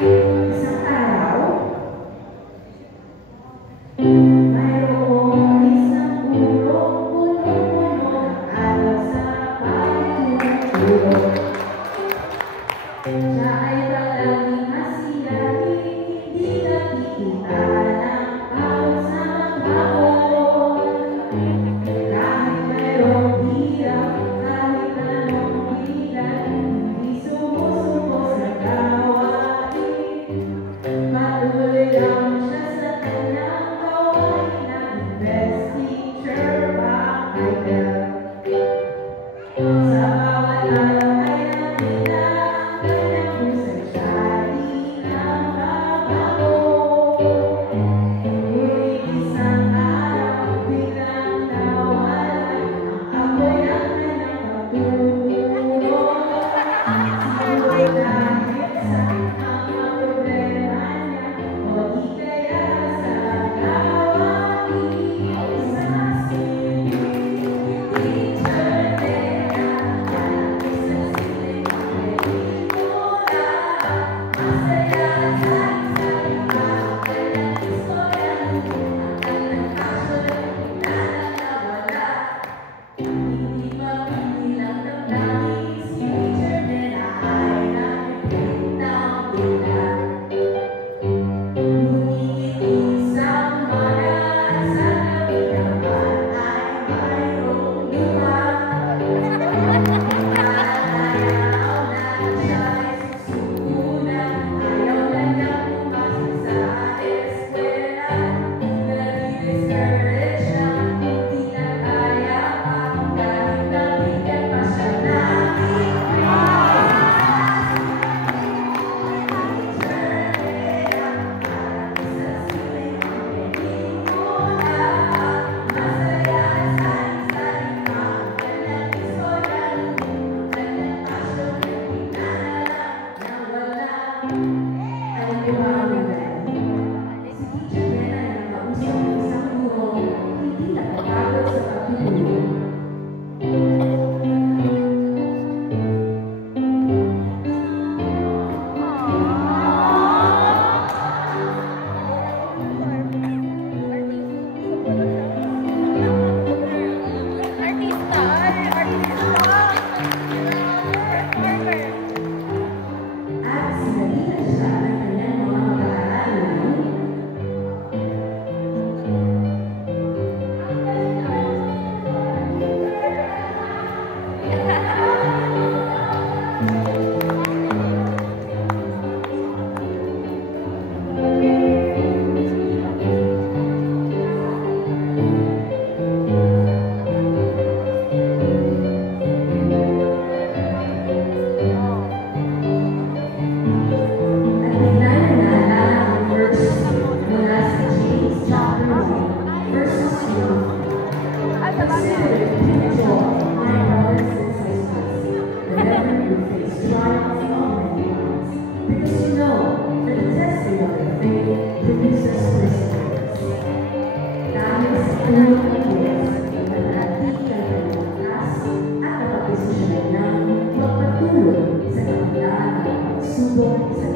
Isang araw, mayroong isang punong-puno ng araw sa pagtutulog. Siya ay palaging masiyahin, hindi nakikita ng araw sa bawon. Kahit mayroong hirap, kahit anong bigat, hindi sumusuko sa gawain. Patuloy lang siya sa kanyang gawain, nag-best teacher Michael. Sa bawat araw ay nakita ang kanyang pusay, siya di nagbabago. Ngunit isang araw, biglang nawala ang apoy ng kanyang pagtutulog. Siguro dahil sa mga problema niya, o di kaya sa gawain sa silid. Teacher Bea, palagi sa silid, pelikula. Masaya at saling-saling ang kanyang istorya. Ang kanyang passion, nawala. Hindi mapigilang damdamin, si Teacher Bea ay nakikita ng bigla. Lumingiti sa umaga at sa gabi naman ay mayroong luha. Ayaw na siya ay susuko na, ayaw na niya pumasok sa eskwela. Nadi-discourage siya, hindi na kaya pa, kahit nabigyan pa siya ng subok sa